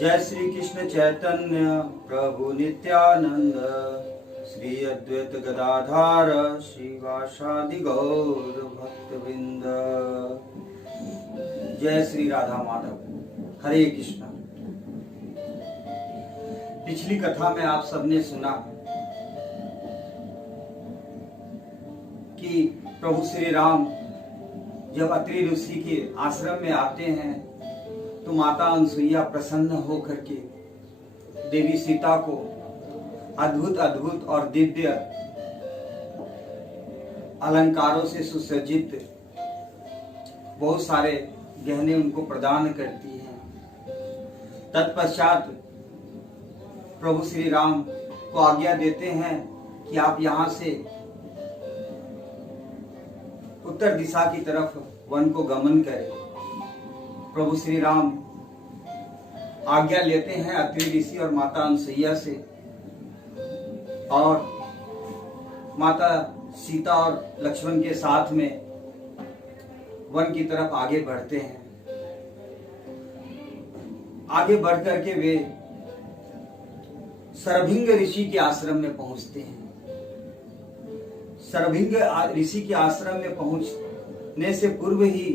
जय श्री कृष्ण चैतन्य प्रभु नित्यानंद श्री अद्वैत गदाधार श्रीवासादि गौर भक्तवृंद। जय श्री राधा माधव। हरे कृष्ण। पिछली कथा में आप सबने सुना कि प्रभु श्री राम जब अत्रि ऋषि के आश्रम में आते हैं तो माता अनसुईया प्रसन्न होकर के देवी सीता को अद्भुत अद्भुत और दिव्य अलंकारों से सुसज्जित बहुत सारे गहने उनको प्रदान करती हैं। तत्पश्चात प्रभु श्री राम को आज्ञा देते हैं कि आप यहाँ से उत्तर दिशा की तरफ वन को गमन करें। प्रभु श्री राम आज्ञा लेते हैं अत्रि ऋषि और माता अनसुईया से और माता सीता और लक्ष्मण के साथ में वन की तरफ आगे बढ़ते हैं। आगे बढ़ करके वे शरभिंग ऋषि के आश्रम में पहुंचते हैं। शरभिंग ऋषि के आश्रम में पहुंचने से पूर्व ही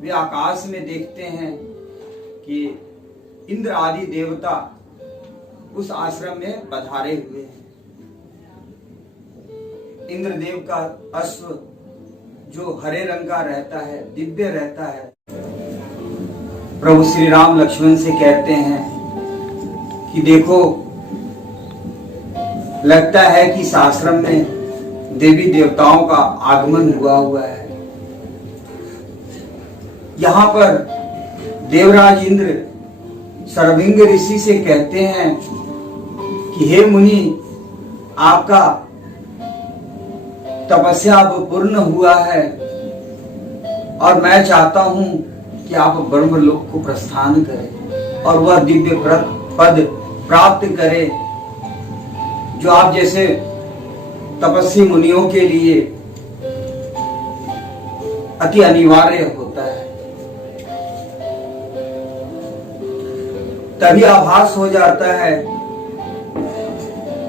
वे आकाश में देखते हैं कि इंद्र आदि देवता उस आश्रम में पधारे हुए हैं। इंद्रदेव का अश्व जो हरे रंग का रहता है, दिव्य रहता है। प्रभु श्री राम लक्ष्मण से कहते हैं कि देखो, लगता है कि इस आश्रम में देवी देवताओं का आगमन हुआ है। यहाँ पर देवराज इंद्र शरभिंग ऋषि से कहते हैं कि हे मुनि, आपका तपस्या अब पूर्ण हुआ है और मैं चाहता हूं कि आप ब्रह्मलोक को प्रस्थान करें और वह दिव्य पद प्राप्त करें जो आप जैसे तपस्वी मुनियों के लिए अति अनिवार्य होता है। तभी आभास हो जाता है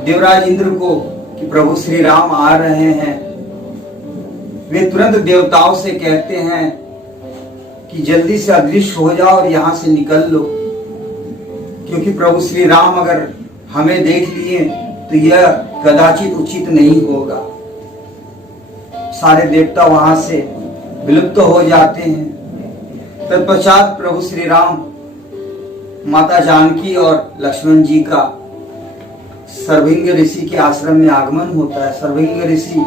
देवराज इंद्र को कि प्रभु श्री राम आ रहे हैं। वे तुरंत देवताओं से कहते हैं कि जल्दी से अदृश्य हो जाओ और यहां से निकल लो, क्योंकि प्रभु श्री राम अगर हमें देख लिए तो यह कदाचित उचित नहीं होगा। सारे देवता वहां से विलुप्त हो जाते हैं। तत्पश्चात प्रभु श्री राम, माता जानकी और लक्ष्मण जी का शरभिंग ऋषि के आश्रम में आगमन होता है। शरभिंग ऋषि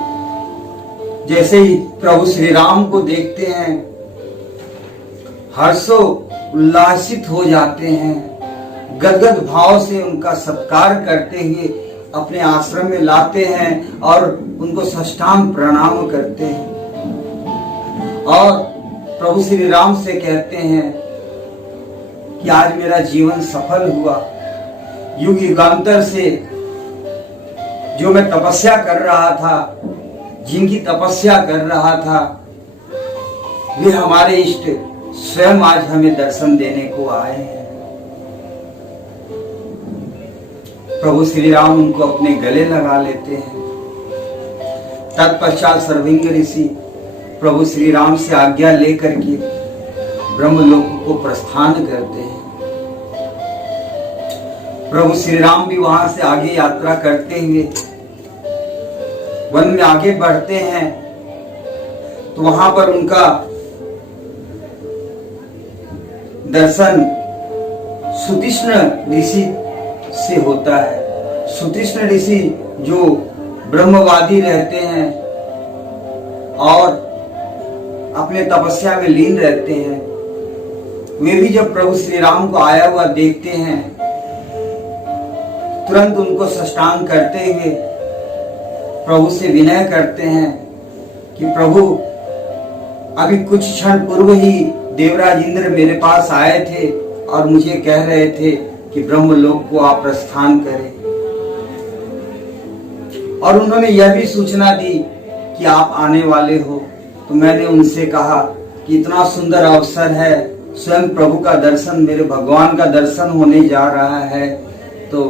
जैसे ही प्रभु श्री राम को देखते हैं हर्षो उल्लासित हो जाते हैं। गदगद भाव से उनका सत्कार करते हुए अपने आश्रम में लाते हैं और उनको साष्टांग प्रणाम करते हैं और प्रभु श्री राम से कहते हैं कि आज मेरा जीवन सफल हुआ। युग युगांतर से जो मैं तपस्या कर रहा था, जिनकी तपस्या कर रहा था, वे हमारे इष्ट स्वयं आज हमें दर्शन देने को आए हैं। प्रभु श्री राम उनको अपने गले लगा लेते हैं। तत्पश्चात शरभिंग ऋषि प्रभु श्री राम से आज्ञा लेकर के ब्रह्मलोक को प्रस्थान करते हैं। प्रभु श्री राम भी वहां से आगे यात्रा करते हुए वन में आगे बढ़ते हैं तो वहां पर उनका दर्शन सुतीक्ष्ण ऋषि से होता है। सुतीक्ष्ण ऋषि जो ब्रह्मवादी रहते हैं और अपने तपस्या में लीन रहते हैं, वे भी जब प्रभु श्री राम को आया हुआ देखते हैं तुरंत उनको साष्टांग करते हुए प्रभु से विनय करते हैं कि प्रभु, अभी कुछ क्षण पूर्व ही देवराज इंद्र मेरे पास आए थे और मुझे कह रहे थे कि ब्रह्मलोक को आप प्रस्थान करें और उन्होंने यह भी सूचना दी कि आप आने वाले हो। तो मैंने उनसे कहा कि इतना सुंदर अवसर है, स्वयं प्रभु का दर्शन, मेरे भगवान का दर्शन होने जा रहा है, तो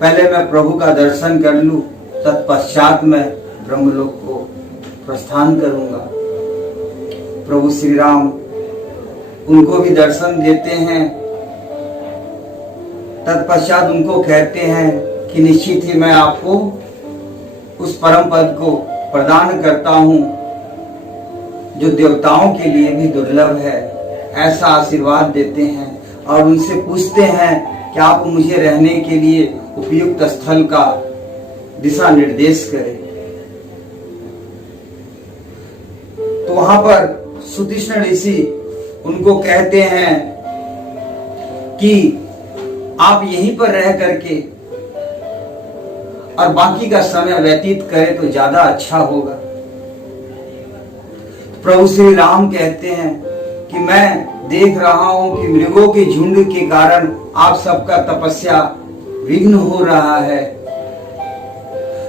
पहले मैं प्रभु का दर्शन कर लूं, तत्पश्चात मैं ब्रह्मलोक को प्रस्थान करूंगा। प्रभु श्री राम उनको भी दर्शन देते हैं। तत्पश्चात उनको कहते हैं कि निश्चित ही मैं आपको उस परम पद को प्रदान करता हूं जो देवताओं के लिए भी दुर्लभ है। ऐसा आशीर्वाद देते हैं और उनसे पूछते हैं कि आप मुझे रहने के लिए उपयुक्त स्थल का दिशा निर्देश करें। तो वहां पर सुतीक्ष्ण ऋषि उनको कहते हैं कि आप यहीं पर रह करके और बाकी का समय व्यतीत करें तो ज्यादा अच्छा होगा। प्रभु श्री राम कहते हैं कि मैं देख रहा हूं कि मृगों के झुंड के कारण आप सबका तपस्या विघ्न हो रहा है,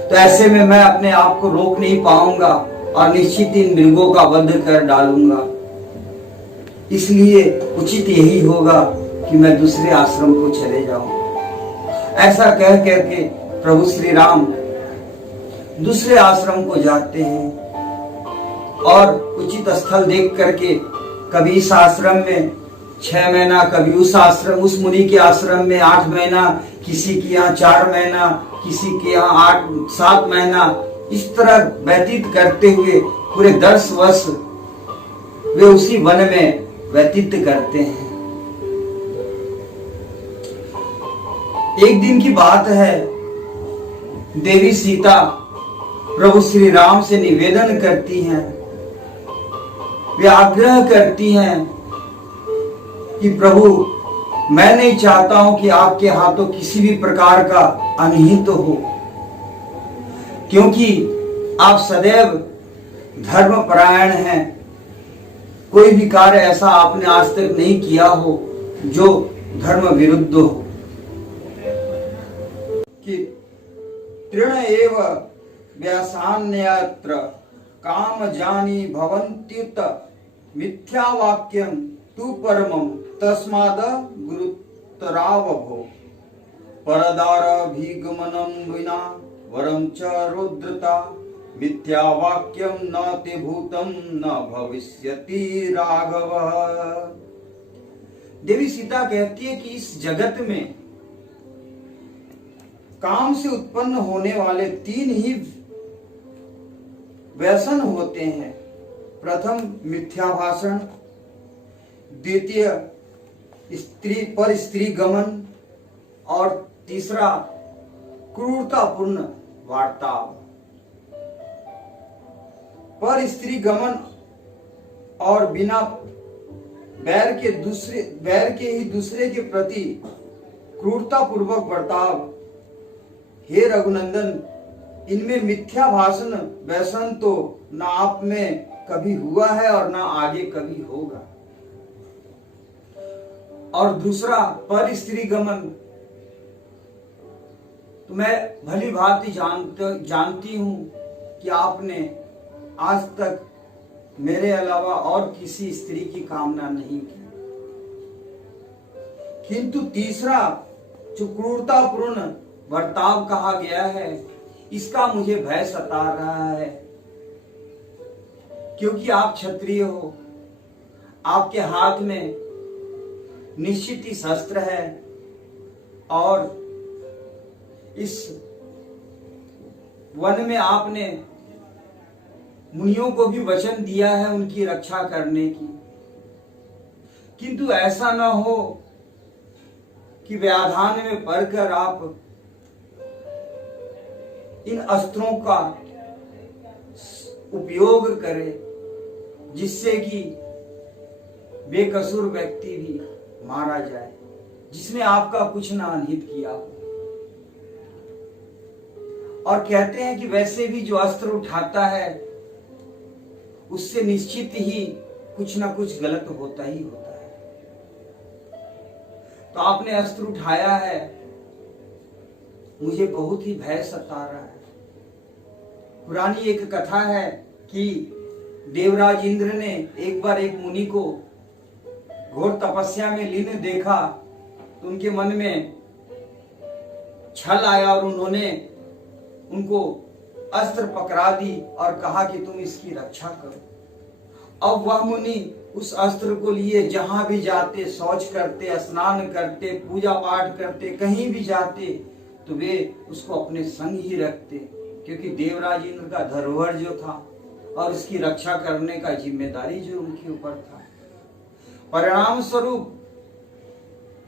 तो ऐसे में मैं अपने आप को रोक नहीं पाऊंगा और निश्चित इन मृगों का वध कर डालूंगा। इसलिए उचित यही होगा कि मैं दूसरे आश्रम को चले जाऊं। ऐसा कह करके प्रभु श्री राम दूसरे आश्रम को जाते हैं और उचित स्थल देख करके कभी इस आश्रम में 6 महीना, कभी उस मुनि के आश्रम में 8 महीना, किसी के यहाँ 4 महीना, किसी के यहाँ 8-7 महीना, इस तरह व्यतीत करते हुए पूरे 10 वर्ष वे उसी वन में व्यतीत करते हैं। एक दिन की बात है, देवी सीता प्रभु श्री राम से निवेदन करती हैं, वे आग्रह करती हैं कि प्रभु मैं नहीं चाहता हूं कि आपके हाथों किसी भी प्रकार का अनहित हो, क्योंकि आप सदैव धर्मपरायण हैं। कोई भी कार्य ऐसा आपने आज तक नहीं किया हो जो धर्म विरुद्ध हो। कि तृण एव व्यासान्यत्र काम जानी भवन्त्युत मिथ्या वाक्यम तु परमम तस्माद गुरुतराव भो परदार भीगमनम विना वरम च रुद्रता मिथ्या वाक्यम न ते भूतम न भविष्यति राघव। देवी सीता कहती है कि इस जगत में काम से उत्पन्न होने वाले 3 ही व्यसन होते हैं। प्रथम मिथ्या भाषण, द्वितीय स्त्री गमन और तीसरा क्रूरतापूर्ण वार्ताव। पर स्त्री गमन और बिना बैर के ही दूसरे के प्रति क्रूरतापूर्वक बर्ताव, हे रघुनंदन, इनमें मिथ्या भाषण व्यसन तो न आप में कभी हुआ है और न आगे कभी होगा। और दूसरा पर स्त्री गमन, तो मैं भली भांति जानती हूं कि आपने आज तक मेरे अलावा और किसी स्त्री की कामना नहीं की। किंतु तीसरा जो क्रूरतापूर्ण बर्ताव कहा गया है, इसका मुझे भय सता रहा है, क्योंकि आप क्षत्रिय हो, आपके हाथ में निश्चित ही शस्त्र है और इस वन में आपने मुनियों को भी वचन दिया है उनकी रक्षा करने की। किंतु ऐसा न हो कि व्याधान में पड़कर आप इन अस्त्रों का उपयोग करें, जिससे कि बेकसूर व्यक्ति भी मारा जाए, जिसने आपका कुछ ना अनहित किया हो। और कहते हैं कि वैसे भी जो अस्त्र उठाता है उससे निश्चित ही कुछ ना कुछ गलत होता ही होता है। तो आपने अस्त्र उठाया है, मुझे बहुत ही भय सता रहा है। पुरानी एक कथा है कि देवराज इंद्र ने एक बार एक मुनि को घोर तपस्या में लीन देखा तो उनके मन में छल आया और उन्होंने उनको अस्त्र पकड़ा दी और कहा कि तुम इसकी रक्षा करो। अब वह मुनि उस अस्त्र को लिए जहां भी जाते, शौच करते, स्नान करते, पूजा पाठ करते, कहीं भी जाते तो वे उसको अपने संग ही रखते, क्योंकि देवराज इंद्र का धरोहर जो था और उसकी रक्षा करने का जिम्मेदारी जो उनके ऊपर था। परिणाम स्वरूप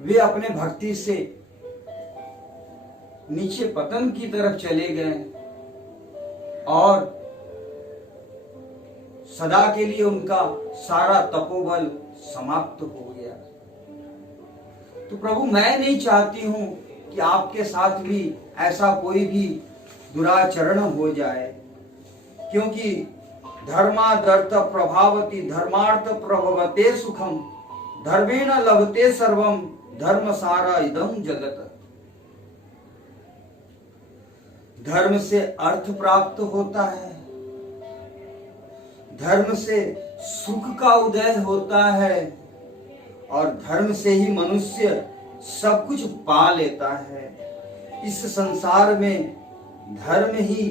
वे अपने भक्ति से नीचे पतन की तरफ चले गए और सदा के लिए उनका सारा तपोबल समाप्त हो गया। तो प्रभु, मैं नहीं चाहती हूं कि आपके साथ भी ऐसा कोई भी दुराचरण हो जाए, क्योंकि धर्मादर्थ प्रभावती धर्मार्थ प्रभवते सुखम धर्मेण लभते सर्वम धर्म सारा इदम जगत। धर्म से अर्थ प्राप्त होता है, धर्म से सुख का उदय होता है और धर्म से ही मनुष्य सब कुछ पा लेता है। इस संसार में धर्म ही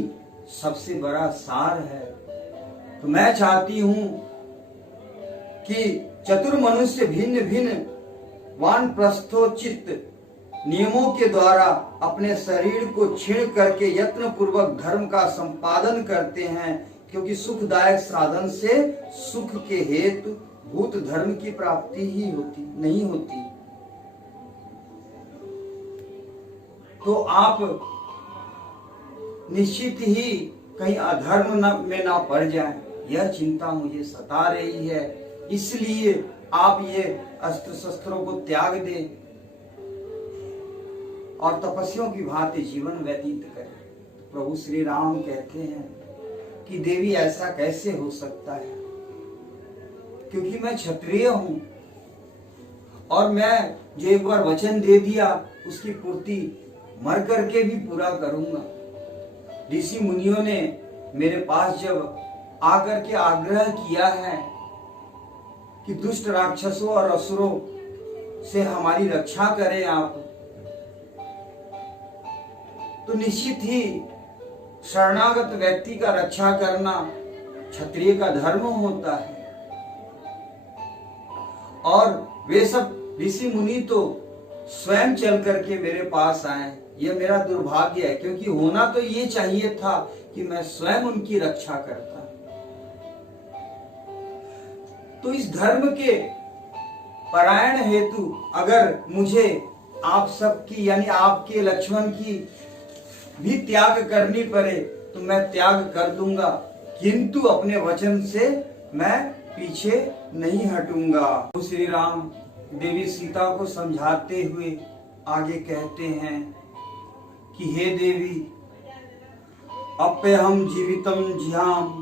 सबसे बड़ा सार है। तो मैं चाहती हूं कि चतुर मनुष्य भिन्न भिन्न वानप्रस्थोचित नियमों के द्वारा अपने शरीर को छीण करके यत्न पूर्वक धर्म का संपादन करते हैं, क्योंकि सुखदायक साधन से सुख के हेतु भूत धर्म की प्राप्ति ही नहीं होती। तो आप निश्चित ही कहीं अधर्म में ना पड़ जाएं, यह चिंता मुझे सता रही है। इसलिए आप ये अस्त्र शस्त्रों को त्याग दें और तपस्वियों की भांति जीवन व्यतीत करें। प्रभु श्री राम कहते हैं कि देवी ऐसा कैसे हो सकता है, क्योंकि मैं क्षत्रिय हूं और मैं जो एक बार वचन दे दिया उसकी पूर्ति मर करके भी पूरा करूंगा। ऋषि मुनियों ने मेरे पास जब आकर के आग्रह किया है कि दुष्ट राक्षसों और असुरों से हमारी रक्षा करें आप, तो निश्चित ही शरणागत व्यक्ति का रक्षा करना क्षत्रिय का धर्म होता है। और वे सब ऋषि मुनि तो स्वयं चल करके मेरे पास आए। यह मेरा दुर्भाग्य है, क्योंकि होना तो ये चाहिए था कि मैं स्वयं उनकी रक्षा करता। तो इस धर्म के परायण हेतु अगर मुझे आप सबकी यानी आपके लक्ष्मण की भी त्याग करनी पड़े तो मैं त्याग कर दूंगा, किंतु अपने वचन से मैं पीछे नहीं हटूंगा। श्री राम देवी सीता को समझाते हुए आगे कहते हैं कि हे देवी, अप्यहम जीवितम जिहाम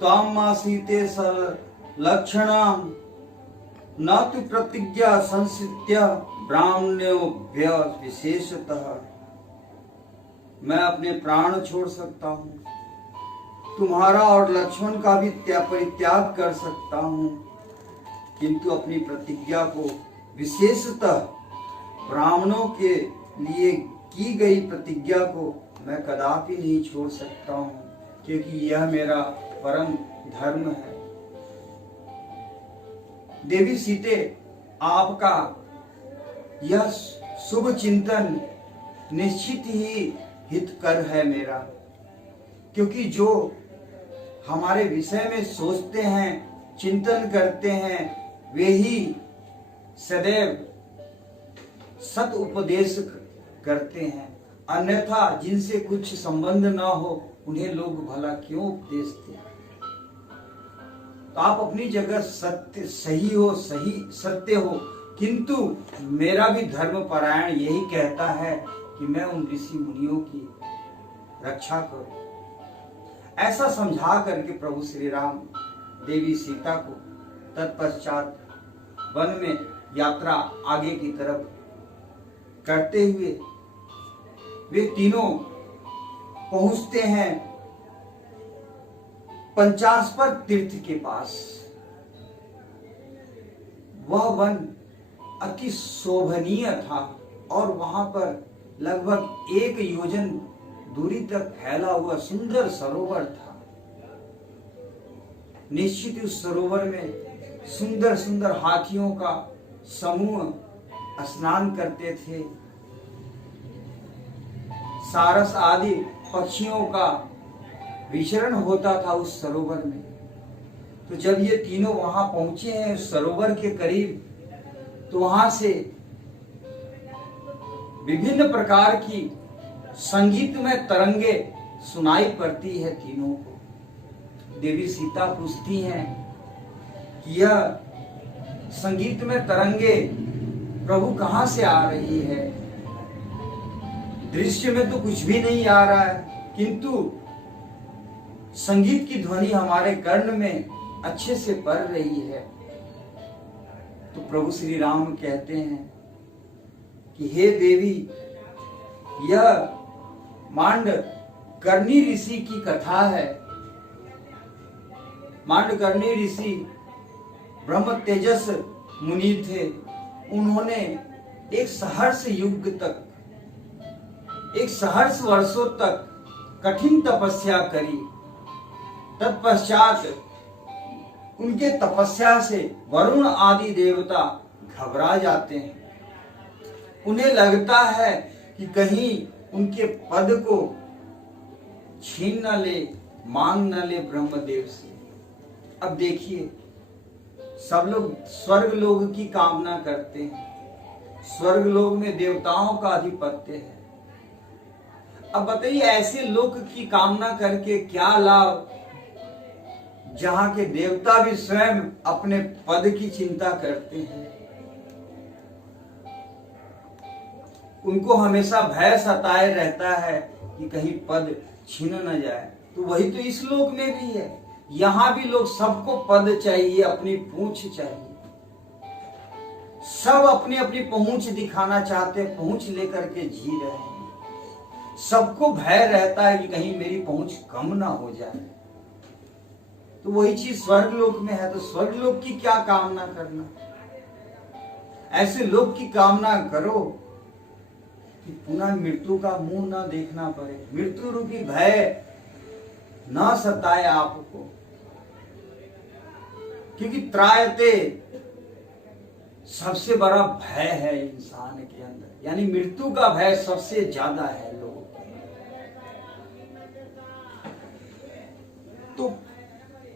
त्वाम आसीते सर लक्षणाम न तु प्रतिज्ञा संसित्य ब्राह्मण्योभ्य विशेषतः। मैं अपने प्राण छोड़ सकता हूँ, तुम्हारा और लक्ष्मण का भी परित्याग कर सकता हूँ, किंतु अपनी प्रतिज्ञा को विशेषतः ब्राह्मणों के लिए की गई प्रतिज्ञा को मैं कदापि नहीं छोड़ सकता हूँ, क्योंकि यह मेरा परम धर्म है। देवी सीते, आपका यह शुभ चिंतन निश्चित ही हितकर है मेरा, क्योंकि जो हमारे विषय में सोचते हैं, चिंतन करते हैं, वे ही सदैव सत उपदेश करते हैं। अन्यथा जिनसे कुछ संबंध ना हो उन्हें लोग भला क्यों उपदेश दें। तो आप अपनी जगह सत्य सही हो, सही सत्य हो, किंतु मेरा भी धर्म परायण यही कहता है कि मैं उन ऋषि मुनियों की रक्षा करूं। ऐसा समझा करके प्रभु श्री राम देवी सीता को तत्पश्चात वन में यात्रा आगे की तरफ करते हुए वे तीनों पहुंचते हैं पंचास्पर तीर्थ के पास। वह वन अति शोभनीय था और वहां पर लगभग 1 योजन दूरी तक फैला हुआ सुंदर सरोवर था। निश्चित उस सरोवर में सुंदर सुंदर हाथियों का समूह स्नान करते थे। सारस आदि पक्षियों का विचरण होता था उस सरोवर में। तो जब ये तीनों वहां पहुंचे हैं उस सरोवर के करीब, तो वहां से विभिन्न प्रकार की संगीतमय तरंगे सुनाई पड़ती है तीनों को। देवी सीता पूछती हैं कि यह संगीतमय तरंगे प्रभु कहां से आ रही है? दृश्य में तो कुछ भी नहीं आ रहा है, किंतु संगीत की ध्वनि हमारे कर्ण में अच्छे से पड़ रही है। तो प्रभु श्री राम कहते हैं कि हे देवी, यह मांडकर्णी ऋषि की कथा है। मांडकर्णी ऋषि ब्रह्म तेजस मुनि थे। उन्होंने एक सहर्ष युग तक, एक सहर्ष वर्षों तक कठिन तपस्या करी। तत्पश्चात उनके तपस्या से वरुण आदि देवता घबरा जाते हैं। उन्हें लगता है कि कहीं उनके पद को छीन न ले, मांग न ले ब्रह्मदेव से। अब देखिए, सब लोग स्वर्ग लोक की कामना करते हैं। स्वर्ग लोक में देवताओं का आधिपत्य है। अब बताइए, ऐसे लोक की कामना करके क्या लाभ, जहां के देवता भी स्वयं अपने पद की चिंता करते हैं। उनको हमेशा भय सताए रहता है कि कहीं पद छीन न जाए। तो वही तो इस लोक में भी है। यहां भी लोग, सबको पद चाहिए, अपनी पूंछ चाहिए। सब अपनी अपनी पहुंच दिखाना चाहते हैं, पहुंच लेकर के जी रहे हैं। सबको भय रहता है कि कहीं मेरी पहुंच कम ना हो जाए। तो वही चीज स्वर्ग लोक में है। तो स्वर्ग लोक की क्या कामना करना? ऐसे लोक की कामना करो कि पुनः मृत्यु का मुंह ना देखना पड़े, मृत्यु रूपी भय ना सताए आपको। क्योंकि त्रायते सबसे बड़ा भय है इंसान के अंदर, यानी मृत्यु का भय सबसे ज्यादा है लोगों को। तो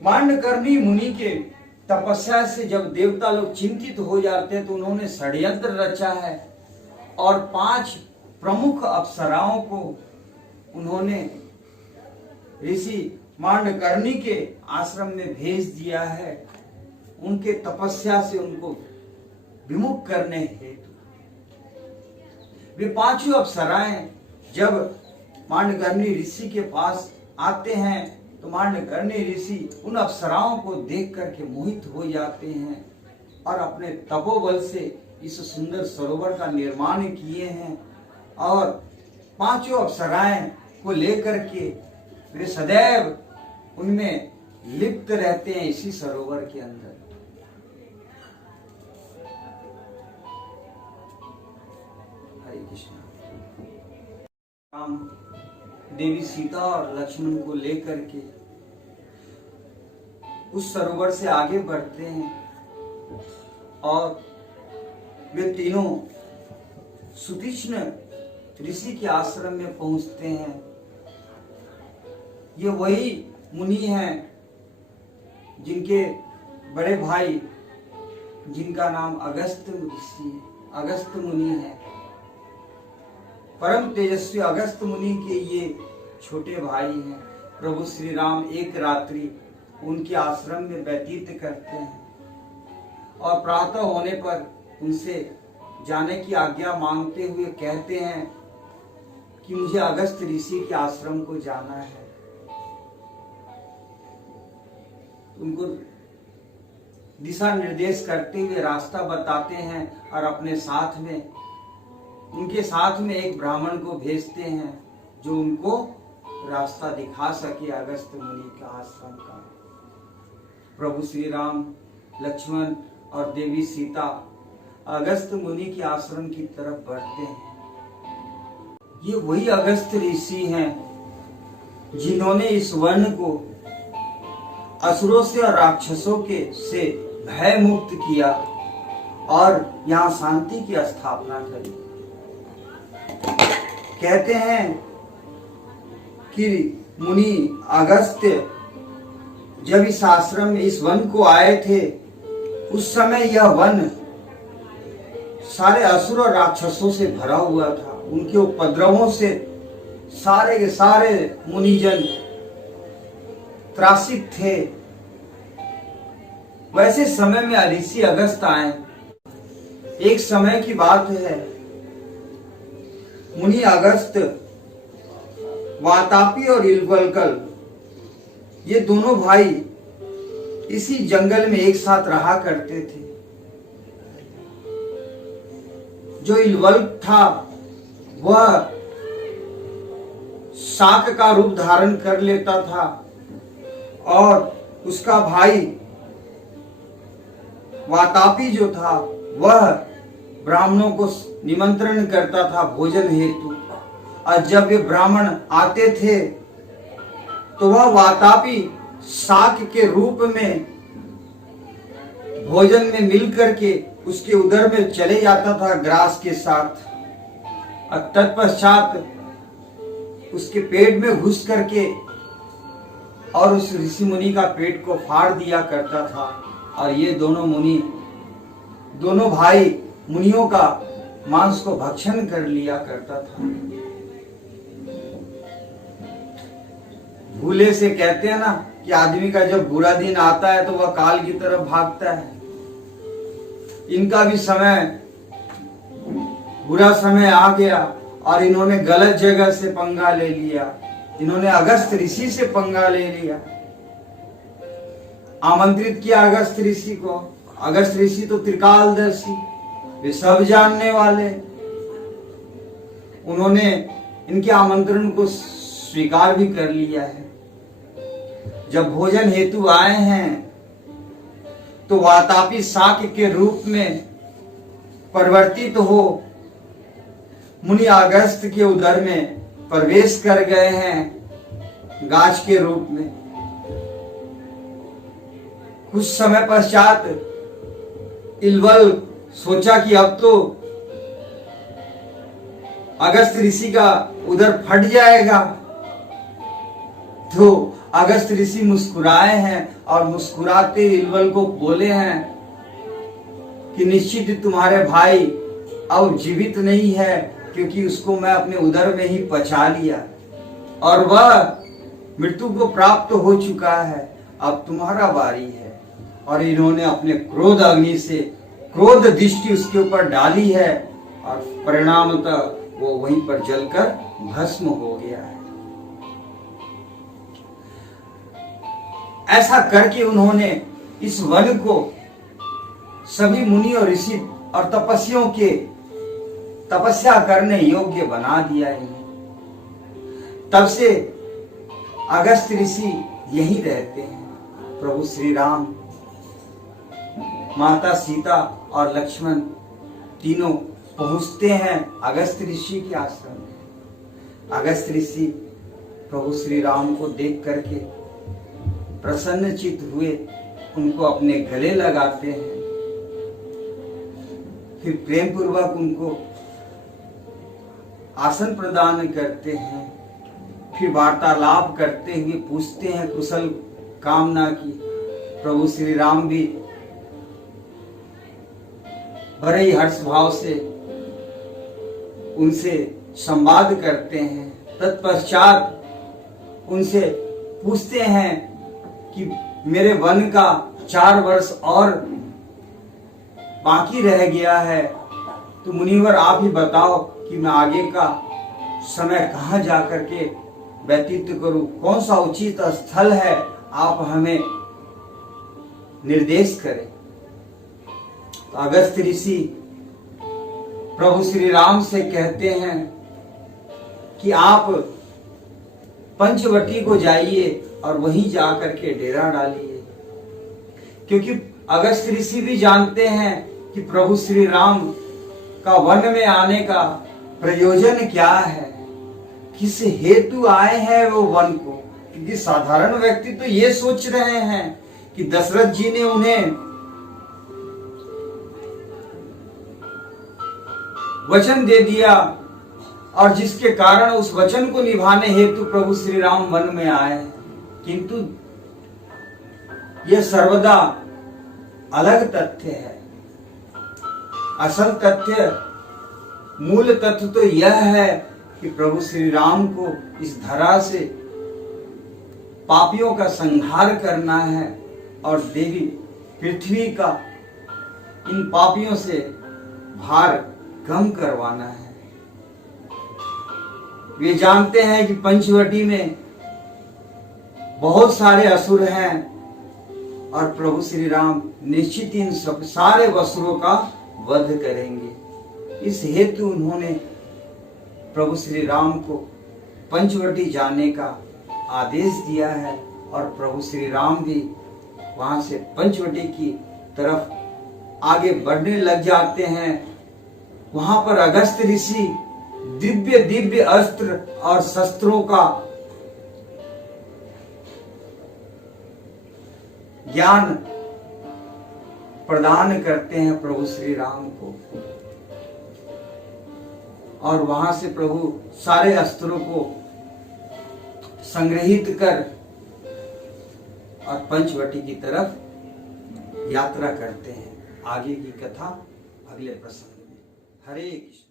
मांडकर्णी मुनि के तपस्या से जब देवता लोग चिंतित हो जाते हैं, तो उन्होंने षड्यंत्र रचा है और 5 प्रमुख अप्सराओं को उन्होंने ऋषि मांडकर्णी के आश्रम में भेज दिया है, उनके तपस्या से उनको विमुख करने हेतु। वे 5 अप्सराएं जब मांडकर्णी ऋषि के पास आते हैं, तो मांडकर्णी ऋषि उन अप्सराओं को देख करके मोहित हो जाते हैं और अपने तपोबल से इस सुंदर सरोवर का निर्माण किए हैं। और 5 अप्सराएं को लेकर के वे सदैव उनमें लिप्त रहते हैं, इसी सरोवर के अंदर। हरे कृष्ण। राम देवी सीता और लक्ष्मण को लेकर के उस सरोवर से आगे बढ़ते हैं और वे तीनों सुतीक्ष्ण ऋषि के आश्रम में पहुंचते हैं। ये वही मुनि हैं जिनके बड़े भाई, जिनका नाम अगस्त ऋषि, अगस्त मुनि है। परम तेजस्वी अगस्त मुनि के ये छोटे भाई हैं। प्रभु श्री राम एक रात्रि उनके आश्रम में व्यतीत करते हैं और प्रातः होने पर उनसे जाने की आज्ञा मांगते हुए कहते हैं कि मुझे अगस्त ऋषि के आश्रम को जाना है। उनको दिशा निर्देश करते हुए रास्ता बताते हैं और अपने साथ में, उनके साथ में एक ब्राह्मण को भेजते हैं जो उनको रास्ता दिखा सके अगस्त मुनि के आश्रम का। प्रभु श्री राम, लक्ष्मण और देवी सीता अगस्त मुनि के आश्रम की तरफ बढ़ते हैं। ये वही अगस्त ऋषि हैं जिन्होंने इस वन को असुरों से और राक्षसों के से भय मुक्त किया और यहाँ शांति की स्थापना करी। कहते हैं कि मुनि अगस्त्य जब इस आश्रम में इस वन को आए थे, उस समय यह वन सारे असुर और राक्षसों से भरा हुआ था। उनके उपद्रवों से सारे के सारे मुनिजन त्रासित थे। वैसे समय में ऋषि अगस्त आए। एक समय की बात है, मुनि अगस्त वातापी और इलवलकल ये दोनों भाई इसी जंगल में एक साथ रहा करते थे। जो इलवल्क था वह शाक का रूप धारण कर लेता था और उसका भाई वातापी जो था वह ब्राह्मणों को निमंत्रण करता था भोजन हेतु। और जब वे ब्राह्मण आते थे तो वह वातापी शाक के रूप में भोजन में मिल करके उसके उदर में चले जाता था ग्रास के साथ, और तत्पश्चात उसके पेट में घुस करके और उस ऋषि मुनि का पेट को फाड़ दिया करता था। और ये दोनों भाई मुनियों का मांस को भक्षण कर लिया करता था। भूले से कहते हैं ना कि आदमी का जब बुरा दिन आता है तो वह काल की तरफ भागता है। इनका भी बुरा समय आ गया और इन्होंने गलत जगह से पंगा ले लिया। इन्होंने अगस्त ऋषि से पंगा ले लिया। आमंत्रित किया अगस्त ऋषि को। अगस्त ऋषि तो त्रिकालदर्शी, वे सब जानने वाले। उन्होंने इनके आमंत्रण को स्वीकार भी कर लिया है। जब भोजन हेतु आए हैं तो वातापी शाक के रूप में परिवर्तित हो मुनि अगस्त के उदर में प्रवेश कर गए हैं गाछ के रूप में। कुछ समय पश्चात इलवल सोचा कि अब तो अगस्त ऋषि का उदर फट जाएगा, तो अगस्त ऋषि मुस्कुराए हैं और मुस्कुराते इलवल को बोले हैं कि निश्चित तुम्हारे भाई अब जीवित नहीं है, क्योंकि उसको मैं अपने उदर में ही पचा लिया और वह मृत्यु को प्राप्त हो चुका है। अब तुम्हारा बारी है। और इन्होंने अपने क्रोध अग्नि से क्रोध दृष्टि उसके ऊपर डाली है और परिणामतः वो वहीं पर जलकर भस्म हो गया है। ऐसा करके उन्होंने इस वन को सभी मुनि और ऋषि और तपस्वियों के तपस्या करने योग्य बना दिया है। तब से अगस्त ऋषि यही रहते हैं। प्रभु श्री राम, माता सीता और लक्ष्मण तीनों पहुंचते हैं अगस्त ऋषि के आश्रम में। अगस्त ऋषि प्रभु श्री राम को देख करके प्रसन्नचित हुए, उनको अपने गले लगाते हैं, फिर प्रेम पूर्वक उनको आसन प्रदान करते हैं, फिर वार्तालाप करते हुए पूछते हैं कुशल कामना की। प्रभु श्री राम भी बड़े ही हर्ष भाव से उनसे संवाद करते हैं। तत्पश्चात उनसे पूछते हैं कि मेरे वन का 4 वर्ष और बाकी रह गया है, तो मुनिवर आप ही बताओ कि मैं आगे का समय कहाँ जाकर के व्यतीत करूं, कौन सा उचित स्थल है, आप हमें निर्देश करें। तो अगस्त ऋषि प्रभु श्री राम से कहते हैं कि आप पंचवटी को जाइए और वहीं जाकर के डेरा डालिए, क्योंकि अगस्त ऋषि भी जानते हैं कि प्रभु श्री राम का वन में आने का प्रयोजन क्या है, किस हेतु आए हैं वो वन को। क्योंकि साधारण व्यक्ति तो ये सोच रहे हैं कि दशरथ जी ने उन्हें वचन दे दिया और जिसके कारण उस वचन को निभाने हेतु प्रभु श्री राम वन में आए, किंतु यह सर्वदा अलग तथ्य है। असल तथ्य, मूल तथ्य तो यह है कि प्रभु श्री राम को इस धरा से पापियों का संहार करना है और देवी पृथ्वी का इन पापियों से भार कम करवाना है। वे जानते हैं कि पंचवटी में बहुत सारे असुर हैं और प्रभु श्री राम निश्चित इन सब सारे असुरों का वध करेंगे। इस हेतु उन्होंने प्रभु श्री राम को पंचवटी जाने का आदेश दिया है और प्रभु श्री राम भी वहां से पंचवटी की तरफ आगे बढ़ने लग जाते हैं। वहां पर अगस्त ऋषि दिव्य दिव्य अस्त्र और शस्त्रों का ज्ञान प्रदान करते हैं प्रभु श्री राम को और वहां से प्रभु सारे अस्त्रों को संग्रहित कर और पंचवटी की तरफ यात्रा करते हैं। आगे की कथा अगले प्रसंग में। हरे कृष्ण।